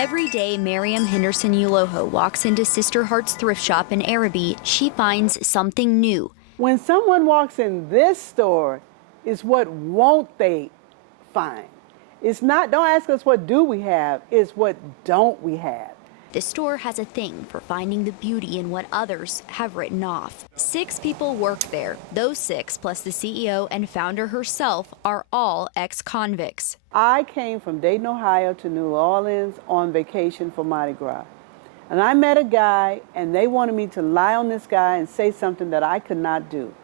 Every day, Maryam Henderson-Uloho walks into Sister Hart's thrift shop in Arabi. She finds something new. When someone walks in this store, it's what won't they find. It's not, don't ask us what do we have, it's what don't we have. The store has a thing for finding the beauty in what others have written off. 6 people work there. Those 6, plus the CEO and founder herself, are all ex-convicts. I came from Dayton, Ohio to New Orleans on vacation for Mardi Gras. And I met a guy, and they wanted me to lie on this guy and say something that I could not do.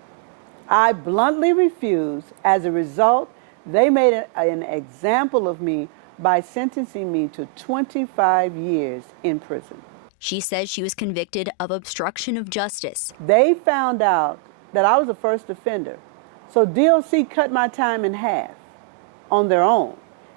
I bluntly refused. As a result, they made an example of me by sentencing me to 25 years in prison. She says she was convicted of obstruction of justice. They found out that I was a first offender. So DOC cut my time in half on their own.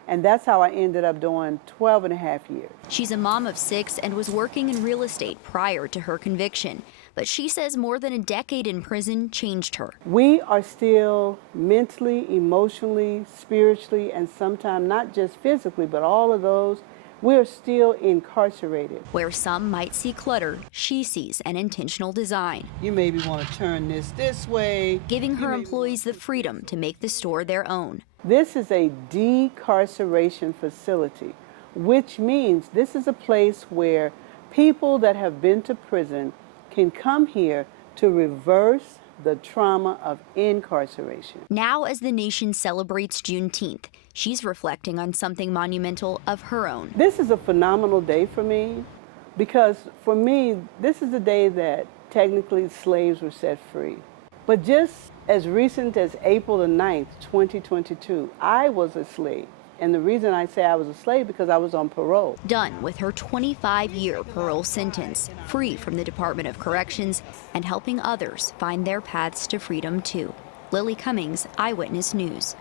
And that's how I ended up doing 12 and a half years. She's a mom of 6 and was working in real estate prior to her conviction. But she says more than a decade in prison changed her. We are still mentally, emotionally, spiritually, and sometimes not just physically, but all of those, we are still incarcerated. Where some might see clutter, she sees an intentional design. You maybe want to turn this way. Giving her employees the freedom to make the store their own. This is a decarceration facility, which means this is a place where people that have been to prison can come here to reverse the trauma of incarceration. Now, as the nation celebrates Juneteenth, she's reflecting on something monumental of her own. This is a phenomenal day for me because for me, this is the day that technically slaves were set free. But just as recent as April the 9th, 2022, I was a slave. And the reason I say I was a slave because I was on parole. Done with her 25-year parole sentence, free from the Department of Corrections, and helping others find their paths to freedom too. Lily Cummings, Eyewitness News.